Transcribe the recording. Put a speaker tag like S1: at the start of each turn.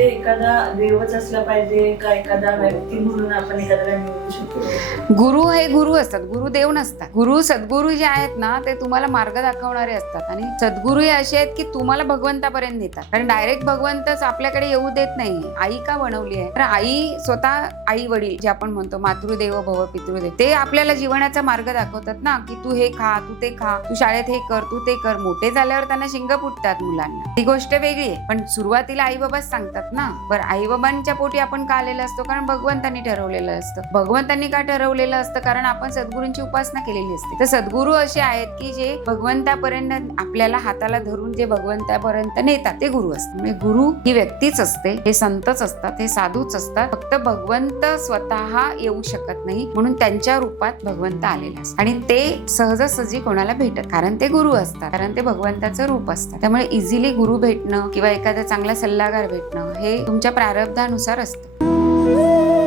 S1: म्हणजे एखादा देवच असला पाहिजे का एखादा व्यक्ती म्हणून आपण एखाद्याला मिळवू शकतो?
S2: गुरु हे गुरु असतात गुरु देव नसतात. गुरु सद्गुरु जे आहेत ना ते तुम्हाला मार्ग दाखवणारे असतात. आणि सद्गुरु हे असे आहेत की तुम्हाला भगवंतापर्यंत नेतात. कारण डायरेक्ट भगवंतच आपल्याकडे येऊ देत नाही. आई का बनवली आहे? तर आई स्वतः आई वडील जे आपण म्हणतो मातृदेव भव पितृदेव ते आपल्याला जीवनाचा मार्ग दाखवतात ना की तू हे खा तू ते खा तू शाळेत हे कर तू ते कर. मोठे झाल्यावर त्यांना शिंग फुटतात मुलांना. ती गोष्ट वेगळी आहे. पण सुरुवातीला आई बाबाच सांगतात ना बरं आई बाबांच्या पोटी आपण का आलेलं असतो? कारण भगवंतांनी ठरवलेलं असतं. भगवंतांनी का ठरवलेलं असतं? कारण आपण सद्गुरूंची उपासना केलेली असते. तर सद्गुरू असे आहेत की जे भगवंतापर्यंत आपल्याला हाताला धरून जे भगवंतापर्यंत नेतात ते गुरु असतात. म्हणजे गुरु ही व्यक्तीच असते हे संतच असतात हे साधूच असतात. फक्त भगवंत स्वतः येऊ शकत नाही म्हणून त्यांच्या रूपात भगवंत आलेला असतात. आणि ते सहजासहजी कोणाला भेटत? कारण ते गुरु असतात. कारण ते भगवंताचं रूप असतात. त्यामुळे इझिली गुरु भेटणं किंवा एखादा चांगला सल्लागार भेटणं हे तुमच्या प्रारब्धानुसार असतं.